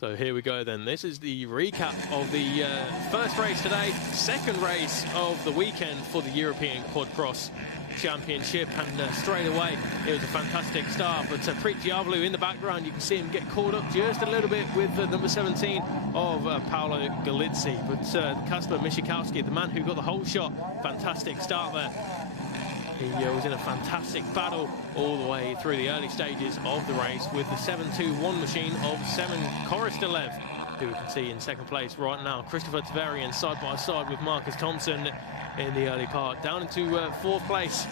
So here we go then. This is the recap of the first race today, second race of the weekend for the European Quadcross Championship, and straight away it was a fantastic start. But Podium in the background, you can see him get caught up just a little bit with number 17 of Paolo Galizzi. But Kasper Michikowski, the man who got the whole shot, fantastic start there. He was in a fantastic battle all the way through the early stages of the race with the 721 machine of Sidecarcross, who we can see in second place right now. Christopher Tavarian side by side with Marcus Thompson in the early part, down into fourth place.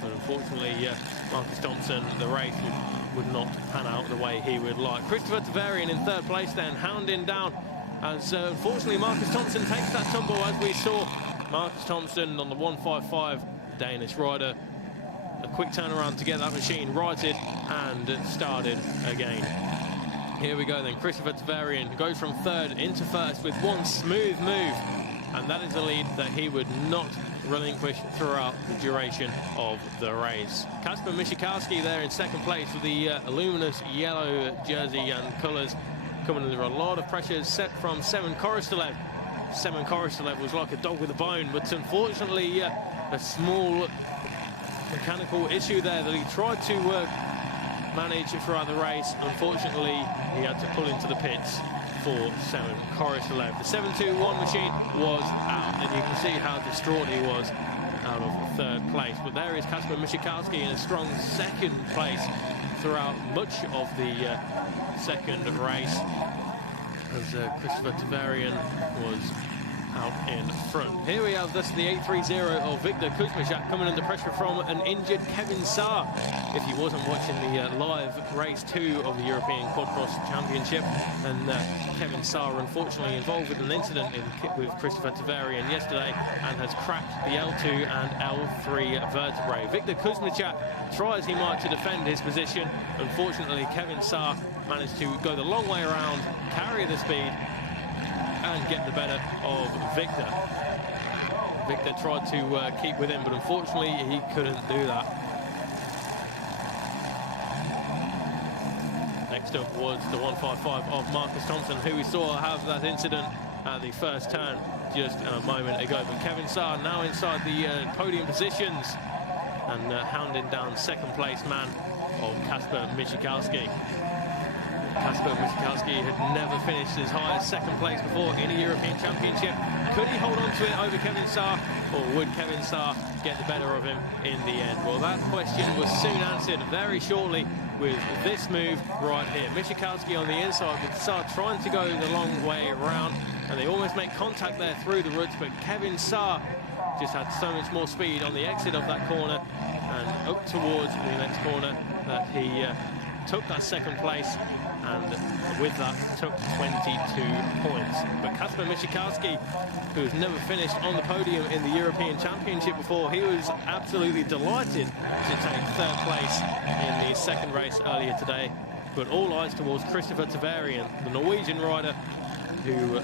But unfortunately, Marcus Thompson, the race would not pan out the way he would like. Christopher Tavarian in third place then, hounding down as unfortunately Marcus Thompson takes that tumble, as we saw Marcus Thompson on the 155. Danish rider, a quick turnaround to get that machine righted and started again. Here we go then. Christopher Tavarian goes from third into first with one smooth move, and that is a lead that he would not relinquish throughout the duration of the race. Kasper Michikowski there in second place with the luminous yellow jersey and colours, coming under a lot of pressure set from Sidecarcross. Sidecarcross was like a dog with a bone, but unfortunately a small mechanical issue there that he tried to manage throughout the race. Unfortunately, he had to pull into the pits for Sidecarcross. The 721 machine was out, and you can see how distraught he was out of third place. But there is Kasper Michikowski in a strong second place throughout much of the second race, as Christopher Tavarian was out in front. Here we have thus the 830 of Victor Kuzmichak coming under pressure from an injured Kevin Saar. If he wasn't watching the live race 2 of the European Quadcross Championship, and Kevin Saar unfortunately involved with an incident with Christopher Tavarian yesterday and has cracked the L2 and L3 vertebrae. Victor Kuzmichak, try as he might to defend his position, unfortunately Kevin Saar managed to go the long way around, carry the speed and get the better of Victor. Victor tried to keep with him, but unfortunately he couldn't do that. Next up was the 155 of Marcus Thompson, who we saw have that incident at the first turn just a moment ago. But Kevin Saar now inside the podium positions and hounding down second place man of Kasper Michikowski. Kasper Michikowski had never finished as high as second place before in a European Championship. Could he hold on to it over Kevin Saar, or would Kevin Saar get the better of him in the end? Well, that question was soon answered very shortly with this move right here. Michikowski on the inside with Saar trying to go the long way around, and they almost make contact there through the roots, but Kevin Saar just had so much more speed on the exit of that corner and up towards the next corner that he took that second place, and with that took 22 points. But Kasper Michikowski, who's never finished on the podium in the European Championship before, he was absolutely delighted to take third place in the second race earlier today. But all eyes towards Christopher Tavarian, the Norwegian rider, who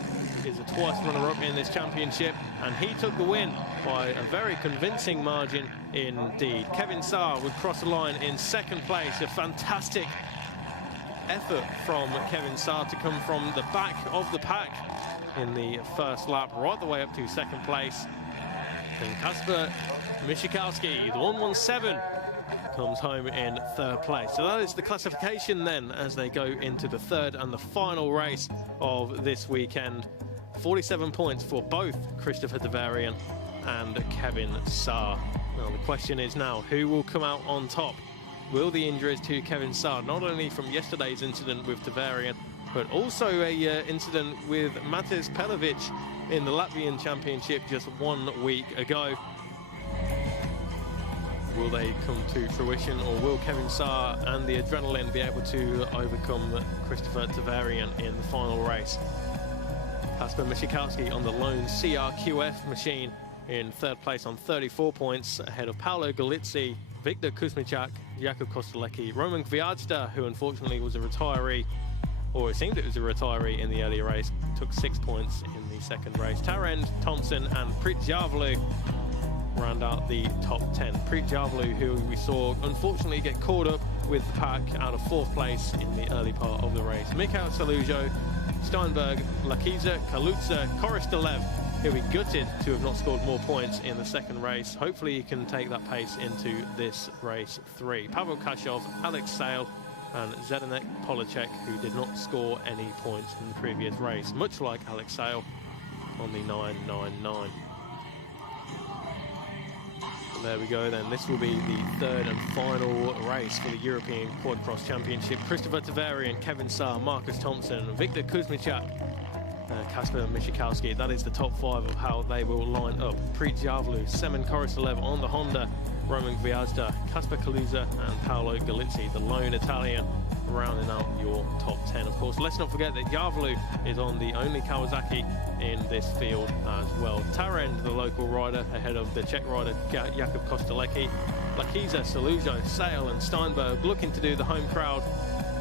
is a twice runner-up in this championship, and he took the win by a very convincing margin indeed. Kevin Saar would cross the line in second place. A fantastic effort from Kevin Saar to come from the back of the pack in the first lap right the way up to second place. And Kasper Michikowski, the 117, comes home in third place. So that is the classification then as they go into the third and the final race of this weekend. 47 points for both Christopher Tavarian and Kevin Saar. Now the question is now, who will come out on top? Will the injuries to Kevin Saar, not only from yesterday's incident with Tavarian, but also a incident with Matis Pelovic in the Latvian Championship just 1 week ago, will they come to fruition, or will Kevin Saar and the adrenaline be able to overcome Christopher Tavarian in the final race? Kasper Michikowski on the lone CRQF machine in third place on 34 points, ahead of Paolo Galizzi, Victor Kuzmichak, Jakub Kostelecki, Roman Gwiazda, who unfortunately was a retiree, or it seemed it was a retiree in the earlier race, took 6 points in the second race. Tarend, Thompson and Podium round out the top 10. Podium, who we saw unfortunately get caught up with the pack out of 4th place in the early part of the race. Mikhail Salujo, Steinberg, Lakiza, Kaluza, Koristelev, he'll be gutted to have not scored more points in the second race. Hopefully he can take that pace into this race 3. Pavel Kashov, Alex Sale and Zdenek Polacek, who did not score any points in the previous race, much like Alex Sale on the 999. There we go then. This will be the 3rd and final race for the European Quad-Cross Championship. Christopher Tavarian, Kevin Saar, Marcus Thompson, Victor Kuzmichak, Kasper Mishikowski. That is the top 5 of how they will line up. Preet Javlu, Semen Koristelev on the Honda, Roman Gviazda, Kasper Kaluza and Paolo Galizzi, the lone Italian, rounding out your top 10. Of course, let's not forget that Javlu is on the only Kawasaki in this field as well. Tarend, the local rider, ahead of the Czech rider Jakub Kostelecki. Lakiza, Salujo, Sale and Steinberg looking to do the home crowd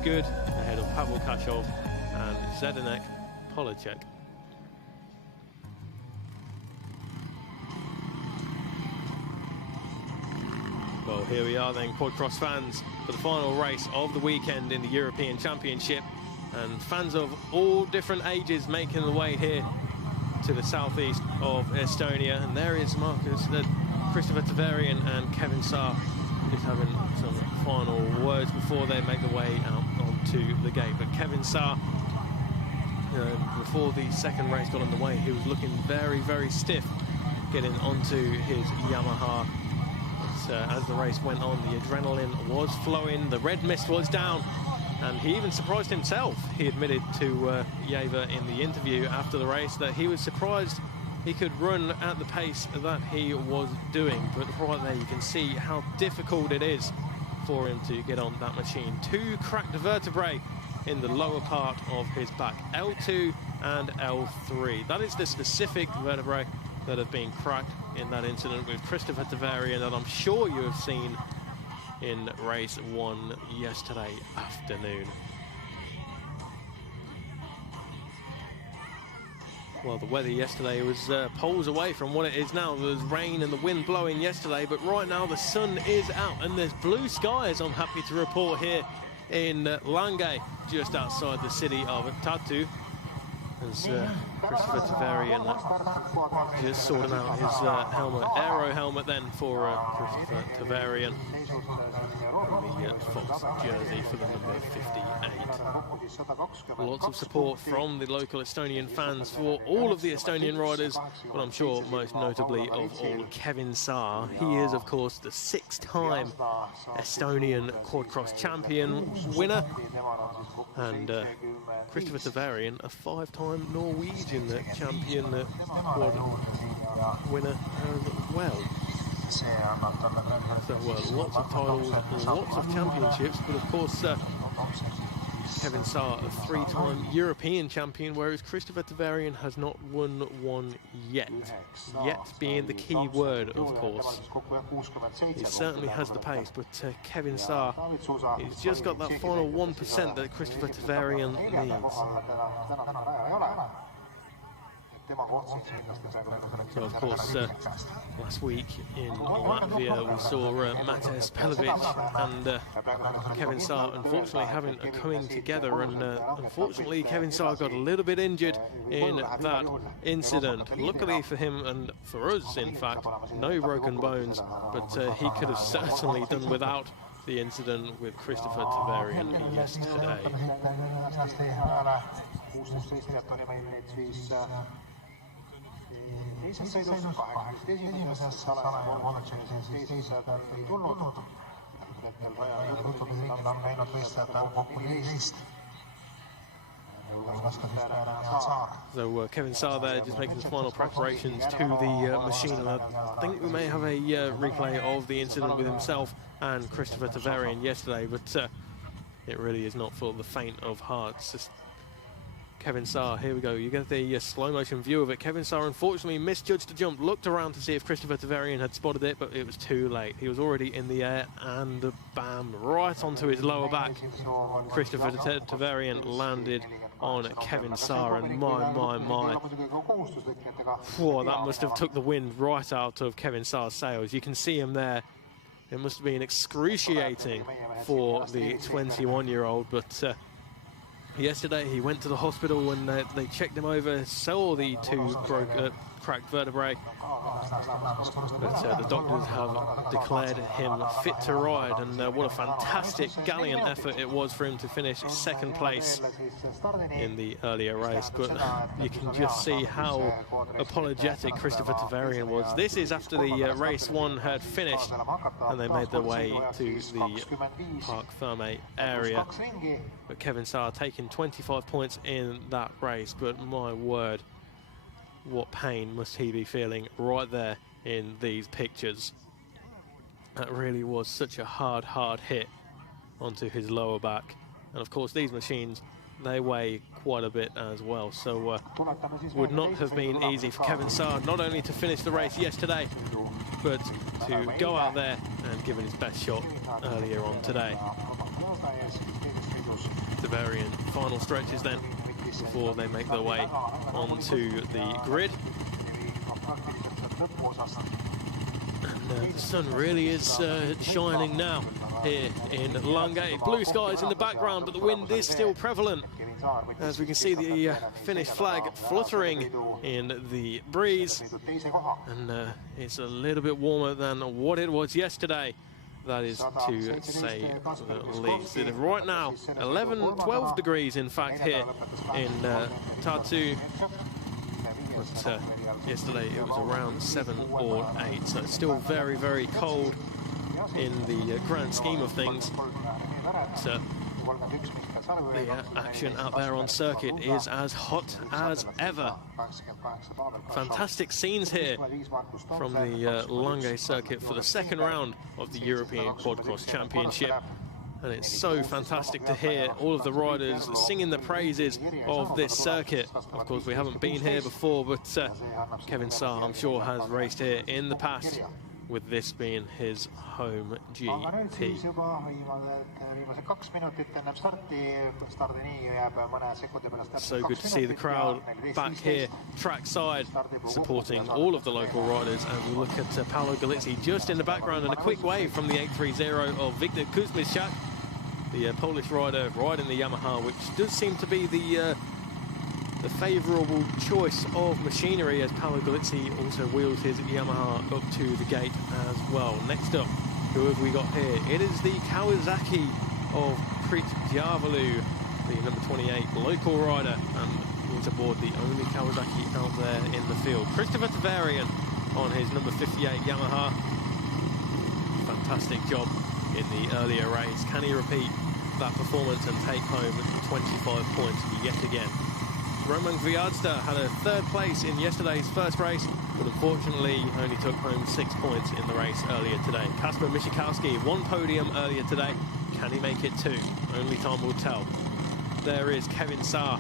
good, ahead of Pavel Kashov and Zdenek Polacek. Well, here we are then, Quad-Cross fans, for the final race of the weekend in the European Championship. And fans of all different ages making the way here to the southeast of Estonia. And there is Christopher Tavarian and Kevin Saar just having some final words before they make the way out onto the gate. But Kevin Saar, before the second race got underway, he was looking very, very stiff getting onto his Yamaha. As the race went on, the adrenaline was flowing, the red mist was down, and he even surprised himself. He admitted to Yeva in the interview after the race that he was surprised he could run at the pace that he was doing. But right there you can see how difficult it is for him to get on that machine. 2 cracked vertebrae in the lower part of his back, L2 and L3. That is the specific vertebrae that have been cracked in that incident with Christopher Tavarian that I'm sure you have seen in race 1 yesterday afternoon. Well, the weather yesterday was poles away from what it is now. There was rain and the wind blowing yesterday, but right now the sun is out and there's blue skies, I'm happy to report, here in Lange, just outside the city of Tartu. As Christopher Tavarian just sorting out his helmet, aero helmet then for Christopher Tavarian, and the Fox jersey for the number 58. Lots of support from the local Estonian fans for all of the Estonian riders, but I'm sure most notably of all Kevin Saar. He is of course the 6-time Estonian Quad-Cross champion winner, and Christopher Tavarian a 5-time Norwegian champion quad winner as well. So lots of titles, lots of championships, but of course Kevin Saar a 3-time European champion, whereas Christopher Tavarian has not won one yet. Yet being the key word, of course. He certainly has the pace, but Kevin Saar, he's just got that final 1% that Christopher Tavarian needs. So of course, last week in Latvia we saw Matej Pelovic and Kevin Saar unfortunately having a coming together, and unfortunately Kevin Saar got a little bit injured in that incident. Luckily for him and for us, in fact, no broken bones, but he could have certainly done without the incident with Christopher Tavarian yesterday. So Kevin Saar there just making his final preparations to the machine, and I think we may have a replay of the incident with himself and Christopher Tavarian yesterday, but it really is not for the faint of heart. It's just Kevin Saar, here we go, you get the slow motion view of it. Kevin Saar unfortunately misjudged the jump, looked around to see if Christopher Tavarian had spotted it, but it was too late. He was already in the air, and bam, right onto his lower back. Christopher Tavarian landed on Kevin Saar, and my. Whoa, that must have took the wind right out of Kevin Saar's sails. You can see him there It must have been excruciating for the 21-year-old, but yesterday he went to the hospital and they checked him over, saw the two cracked vertebrae, but the doctors have declared him fit to ride, and what a fantastic gallant effort it was for him to finish second place in the earlier race. But you can just see how apologetic Christopher Tavarian was. This is after the race one had finished and they made their way to the Parc Fermé area, but Kevin Saar taking 25 points in that race. But my word, what pain must he be feeling right there in these pictures. That really was such a hard hit onto his lower back. And of course these machines, they weigh quite a bit as well, so would not have been easy for Kevin Saar not only to finish the race yesterday, but to go out there and give it his best shot earlier on today. Tavarian final stretches then before they make their way onto the grid. And the sun really is shining now here in Lange. Blue skies in the background, but the wind is still prevalent, as we can see the Finnish flag fluttering in the breeze, and it's a little bit warmer than what it was yesterday. That is to say the least. It is right now 12 degrees in fact here in Tartu, but yesterday it was around 7 or 8, so it's still very cold in the grand scheme of things. But, the action out there on circuit is as hot as ever. Fantastic scenes here from the Lange circuit for the second round of the European Quadcross Championship. And it's so fantastic to hear all of the riders singing the praises of this circuit. Of course, we haven't been here before, but Kevin Saar, I'm sure, has raced here in the past, with this being his home GP. So good to see the crowd back here trackside supporting all of the local riders, and we look at Paolo Galizzi just in the background, and a quick wave from the 830 of Victor Kuzmiszczak, the Polish rider riding the Yamaha, which does seem to be the favourable choice of machinery, as Paolo Galizzi also wheels his Yamaha up to the gate as well. Next up, who have we got here? It is the Kawasaki of Prit Diavalu, the number 28 local rider, and was aboard the only Kawasaki out there in the field. Christopher Tavarian on his number 58 Yamaha. Fantastic job in the earlier race. Can he repeat that performance and take home 25 points yet again? Roman Gwiazda had a third place in yesterday's first race, but unfortunately only took home 6 points in the race earlier today. Kasper Michikowski won podium earlier today. Can he make it too? Only time will tell. There is Kevin Saar,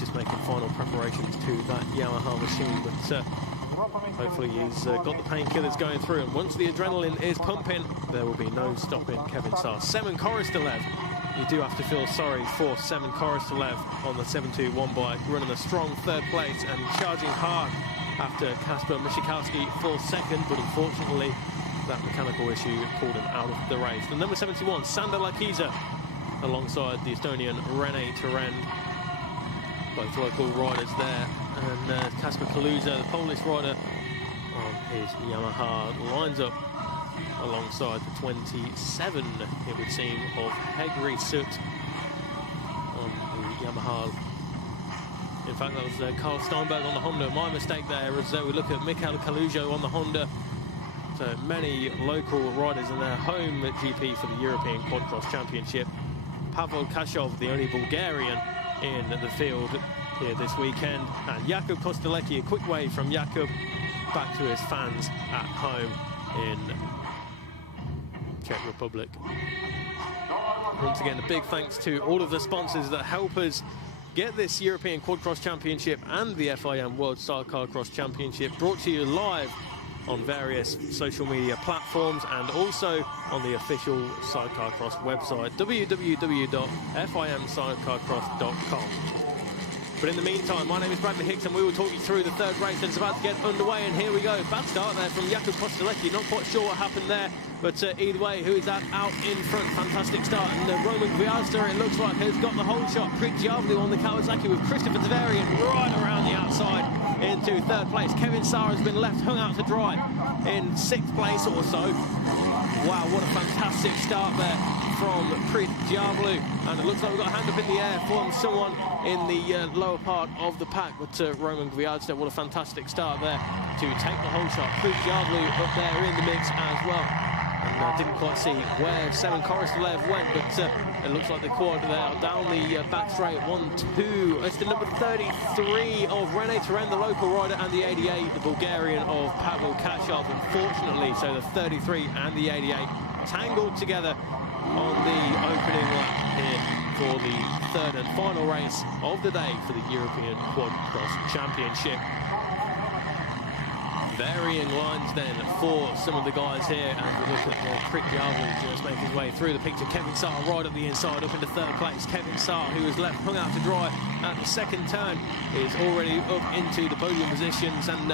just making final preparations to that Yamaha machine, but hopefully he's got the painkillers going through, and once the adrenaline is pumping, there will be no stopping Kevin Saar. Semen Korostelev, you do have to feel sorry for Semen Korostelev on the 721 bike, running a strong third place and charging hard after Kasper Michikowski for second, but unfortunately that mechanical issue pulled him out of the race. The number 71, Sander Lakiza, alongside the Estonian Rene Turend, both local riders there, and Kasper Kaluza, the Polish rider, on his Yamaha, lines up alongside the 27, it would seem, of Hegri Sut on the Yamaha. In fact, that was Carl Steinberg on the Honda. My mistake there, as we look at Mikhail Kalujo on the Honda. So many local riders in their home GP for the European Quadcross Championship. Pavel Kashov, the only Bulgarian in the field here this weekend. And Jakub Kostelecki, a quick wave from Jakub back to his fans at home in Czech Republic. Once again, a big thanks to all of the sponsors that help us get this European Quadcross Championship and the FIM World Sidecarcross Championship brought to you live on various social media platforms and also on the official Sidecarcross website, www.fimsidecarcross.com. But in the meantime, my name is Bradley Hicks, and we will talk you through the third race that's about to get underway. And here we go. Bad start there from Jakub Kostelecki. Not quite sure what happened there, but either way, who is that out in front? Fantastic start. And Roman Gwiazda, it looks like, has got the whole shot. Prijiavlu on the Kawasaki with Christopher Tavarian right around the outside into third place. Kevin Saar has been left hung out to dry in 6th place or so. Wow, what a fantastic start there from Prijiavlu. And it looks like we've got a hand up in the air from someone in the lower part of the pack. But Roman Gwiazda, what a fantastic start there to take the whole shot. Prijiavlu up there in the mix as well. And didn't quite see where Sidecarcross went, but it looks like the quad there down the back straight. 1-2. It's the number 33 of Rene Turen, the local rider, and the 88, the Bulgarian of Pavel Kashov. Unfortunately, so the 33 and the 88 tangled together on the opening lap here for the third and final race of the day for the European Quad Cross Championship. Varying lines then for some of the guys here, and we look at Prijiavlu just make his way through the picture. Kevin Saar right up the inside, up into third place. Kevin Saar, who was left hung out to dry at the second turn, is already up into the podium positions, and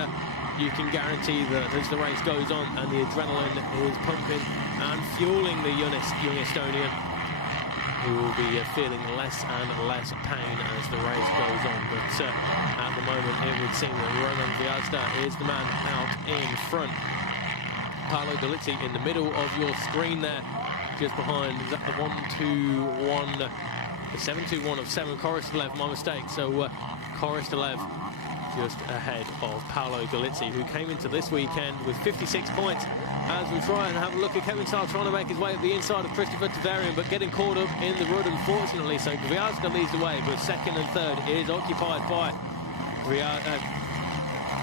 you can guarantee that as the race goes on and the adrenaline is pumping and fueling the young Estonian, who will be feeling less and less pain as the race goes on. But at the moment, it would seem that Roman Gwiazda is the man out in front. Paolo Galizzi in the middle of your screen there, just behind. Is that the 1-2-1? The 7-2-1 of Sidecarcross, my mistake. So Korostelev just ahead of Paolo Galizzi, who came into this weekend with 56 points. As we try and have a look at Kevin Saar trying to make his way up the inside of Christopher Tavarian, but getting caught up in the road, unfortunately. So Gwiazda leads the way, but second and third is occupied by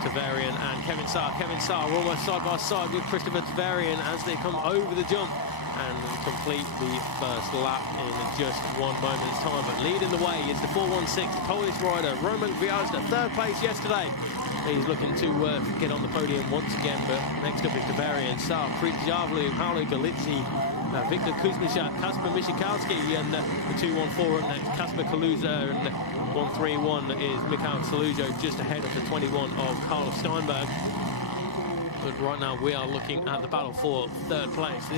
Tavarian and Kevin Saar. Kevin Saar almost side by side with Christopher Tavarian as they come over the jump and complete the first lap in just 1 moment's time. But leading the way is the 416, the Polish rider, Roman Gwiazda, third place yesterday. He's looking to get on the podium once again, but next up is Tavarian, Saar, Prijiavlu, Paolo Galizzi, Victor Kuzmichak, Kasper Mishikowski, and the 214 up next, Kasper Kaluza, and 131 is Mikhail Salujo, just ahead of the 21 of Carlos Steinberg. But right now we are looking at the battle for third place.